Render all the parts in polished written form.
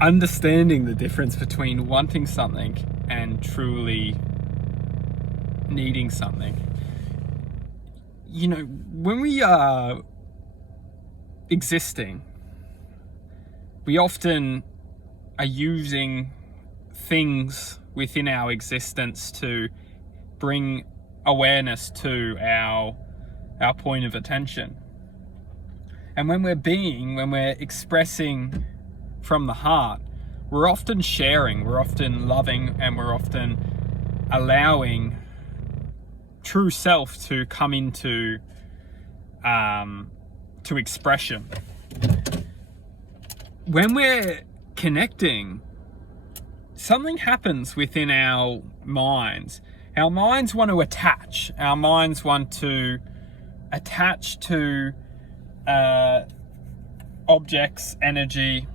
understanding the difference between wanting something and truly needing something. You know, when we are existing, we often are using things within our existence to bring awareness to our point of attention. And when we're expressing from the heart, we're often sharing, we're often loving, and we're often allowing true self to come into to expression. When we're connecting, something happens within our minds. Our minds want to attach. Our minds want to attach to objects, energy.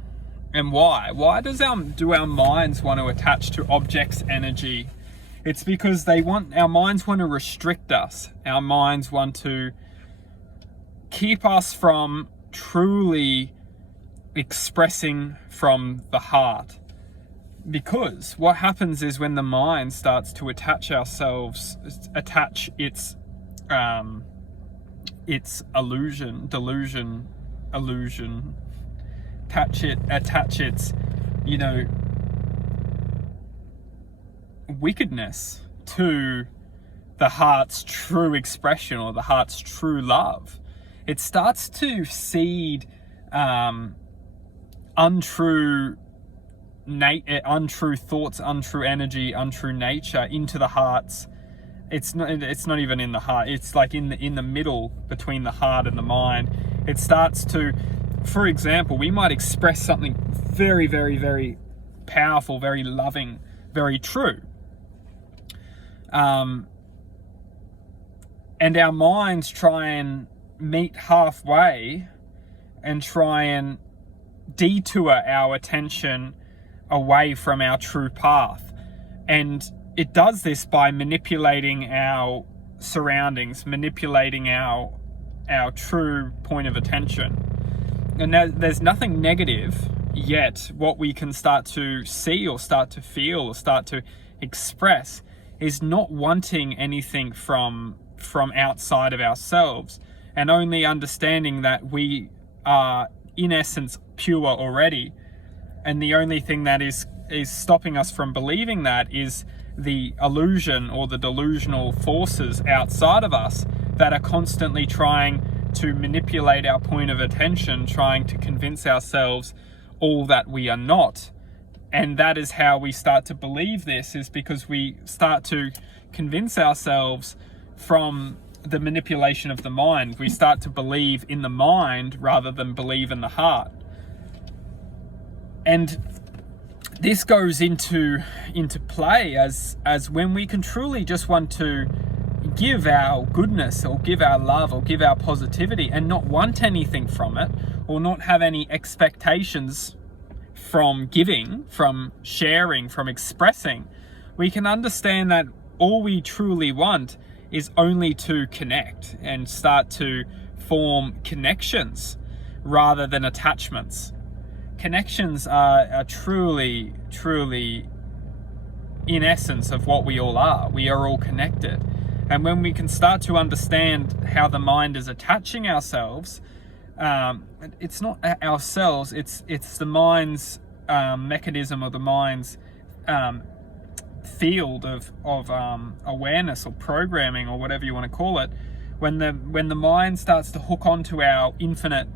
And why? Why do our minds want to attach to objects, energy? It's because our minds want to restrict us. Our minds want to keep us from truly expressing from the heart. Because what happens is when the mind starts to attach its delusion, attach its, wickedness to the heart's true expression or the heart's true love. It starts to seed untrue thoughts, untrue energy, untrue nature into the hearts. It's not even in the heart. It's like in the middle between the heart and the mind. It starts to, for example, we might express something very, very, very powerful, very loving, very true. And our minds try and meet halfway and try and detour our attention away from our true path. And it does this by manipulating our surroundings, manipulating our true point of attention. And there's nothing negative, yet what we can start to see or start to feel or start to express is not wanting anything from outside of ourselves, and only understanding that we are in essence pure already. And the only thing that is stopping us from believing that is the illusion or the delusional forces outside of us that are constantly trying to manipulate our point of attention, trying to convince ourselves all that we are not. And that is how we start to believe this, is because we start to convince ourselves from the manipulation of the mind. We start to believe in the mind rather than believe in the heart. And this goes into play as when we can truly just want to give our goodness or give our love or give our positivity and not want anything from it, or not have any expectations from giving, from sharing, from expressing. We can understand that all we truly want is only to connect and start to form connections rather than attachments. Connections are truly, truly in essence of what we all are. We are all connected. And when we can start to understand how the mind is attaching ourselves, it's not ourselves, it's the mind's mechanism or the mind's field of awareness or programming or whatever you want to call it. When the mind starts to hook onto our infinite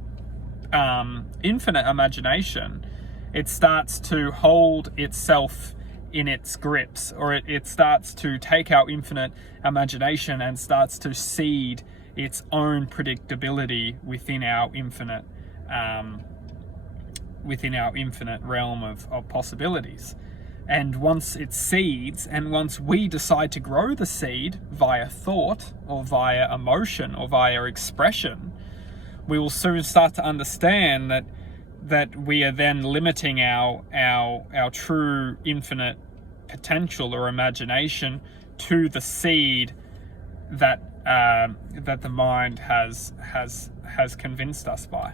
imagination, it starts to hold itself in its grips, or it starts to take our infinite imagination and starts to seed its own predictability within our infinite realm of possibilities. And once it seeds, and once we decide to grow the seed via thought or via emotion or via expression, we will soon start to understand that we are then limiting our true infinite potential or imagination to the seed that the mind has convinced us by.